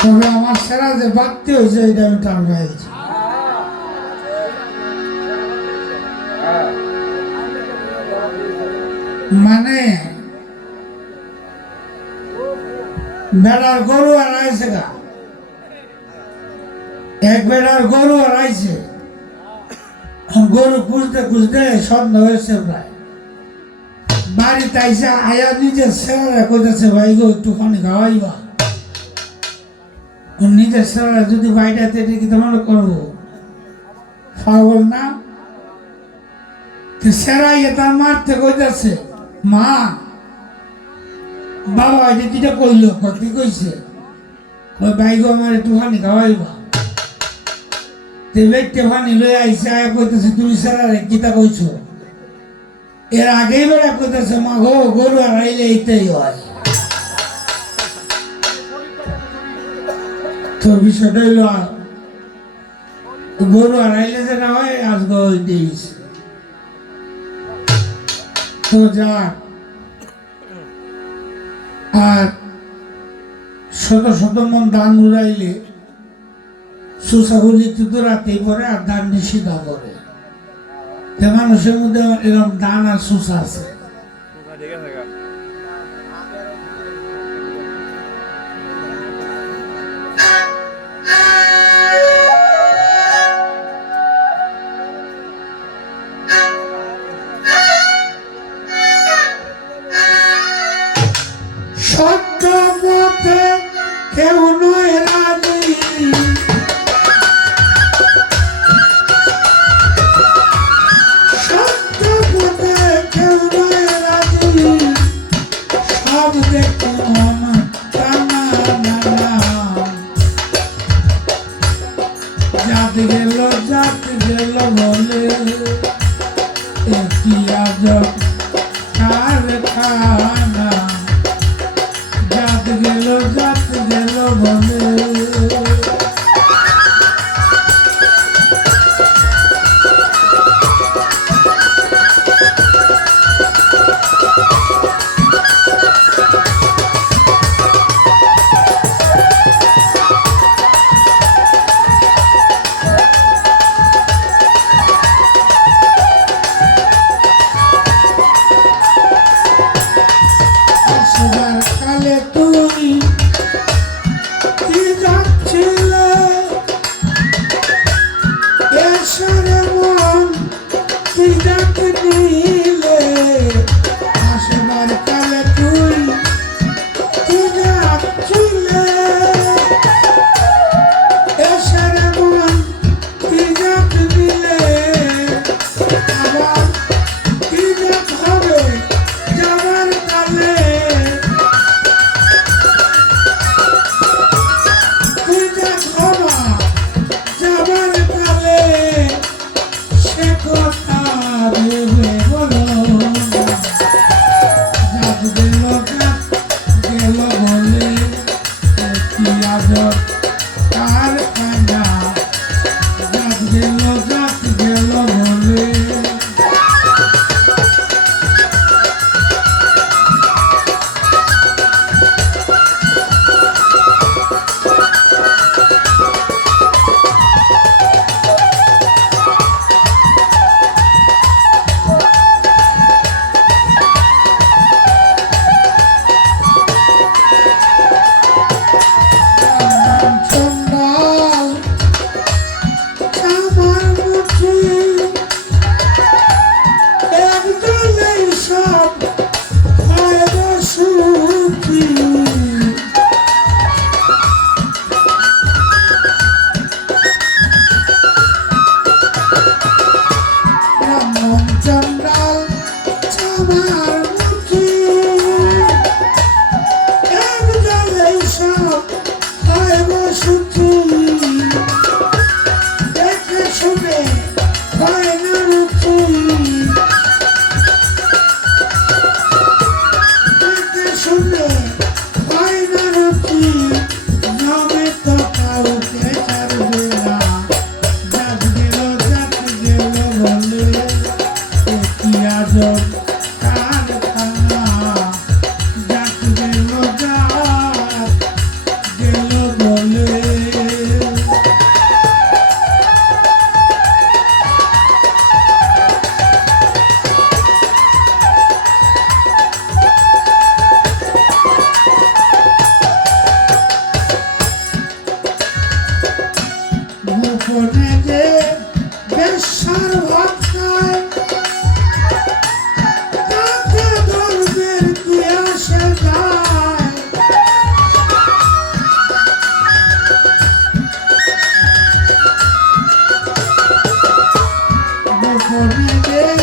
তবে আমার সেরা যে বাড়তে হয়েছে এটা আমি টান গাইছি মানে বেড়ার গরু আর আইছে গা। এক বেড়ার গরু আর আইছে। গরু খুঁজতে খুঁজতে সন্ধ্যা হয়েছে প্রায়। বাড়িতে আইসে আয়া নিজের ছেলেরা কইতেছে, ভাই গো, একটুখানি খাওয়াইবা ও নিজের ছেলেরা যদি বাইরেতে ডেকে তোমার করব পাগল না? সেরাইয়ে তার মারতে কইতেছে মা। বাবা এটা কিটা কইল কি কইছে? কই ভাই গো, আমার একটুখানি খাওয়াইবা। তে ব্যক্তি পানি লই আইসে আয়া কইতেছে, তুমি সেরারে কিতা কইছো? এর আগেই বেড়া কইতেছে, মা গো, গরু আর আইলে এইটাই হয়। তো বিষয়টা হইল, গরু আর যে না হয়, আজকে ওইটাই হইছে। তো যা। আর শত শত মন দান উড়াইলে সুসাগুলি তো রাতেই পরে আর দান নিষিদ্ধ করে। মানুষের মধ্যে এরকম দান আর সুসা আছে। সত্য পথে কেউ নয় রাজি সত্য পথে কেউ নয় রাজি সব দেখে জাত গেল জাত গেল বলে। একই আজব কারখানা জাত love. Yeah.